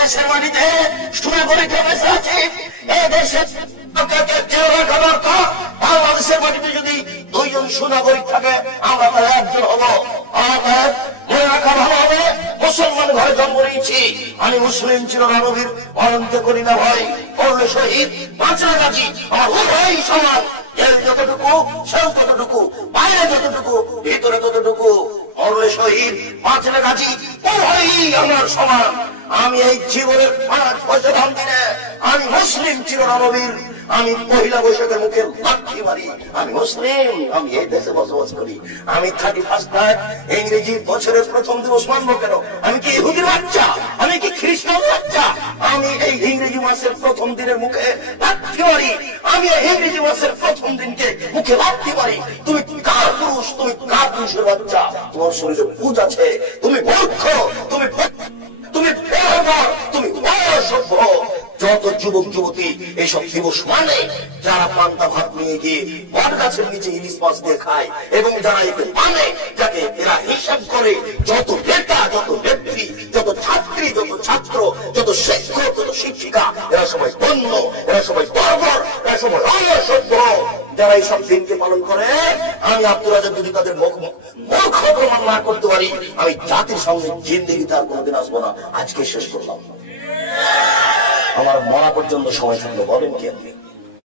দেশের মাটিতে সুনাগরিক বেঁচে আছে, এই দেশের বাংলাদেশের মাটিতে যদি দুইজন সুনাগরিক থাকে আমরা তার একজন হবো। মনে রাখা ভালো হবে, মুসলমান ঘরে জন্ম নিয়েছি আমি, মুসলিম চিরনবীর অনন্ত করি না ভয়, করলে শহীদ বাঁচলে গাজী আমার উভয় সমান। এর যতটুকু সেও ততটুকু, বাইরে যতটুকু ভিতরে ততটুকু, মরলে শহীদ বাঁচলে গাজী উভয়ই আমার সমান। আমি এই জীবনের 5 পয়সা দাম দিলে আমি মুসলিম চিরনবীর, আমি পহিলা বৈশাখের মুখে লাঠি মারি, আমি মুসলিম, আমি এই দেশে বসবাস করি। আমি 31st নাইট ইংরেজি বছরের প্রথম দিবস মানবো কেন? আমি কি ইহুদির বাচ্চা? আমি কি খ্রিস্টান বাচ্চা? আমি এই ইংরেজি মাসের প্রথম দিনের মুখে লাঠি মারি, আমি এই ইংরেজি মাসের প্রথম দিনকে মুখে লাঠি মারি। তুমি কার পুরুষ? তুমি কার পুরুষের বাচ্চা? তোমার শরীরে পুজ আছে, তুমি মূর্খ, তুমি তুমি অসভ্য। যত যুবক যুবতী এইসব দিবস মানে যারা পান্তা ভাত নিয়ে গিয়ে বট গাছের নিচে ইলিশ মাছ দিয়ে খায়, এবং যারা একে মানে যাকে এরা হিসাব করে, যত নেতা, যত নেত্রী, যত ছাত্রী, যত ছাত্র, যত শিক্ষক, যত শিক্ষিকা, এরা সবাই বন্য, এরা সবাই বর্বর, এরা সবাই অসভ্য। যারা এইসব দিনকে পালন করে, আমি আব্দুল রাজ্জাক যদি তাদের মূর্খ প্রমাণ না করতে পারি, আমি জাতির সঙ্গে জিন্দেগিতে আর কোনোদিন আসবো না। আজকে শেষ করলাম, আমার মরা পর্যন্ত সময় থাকলো, বলেন কি আপনি?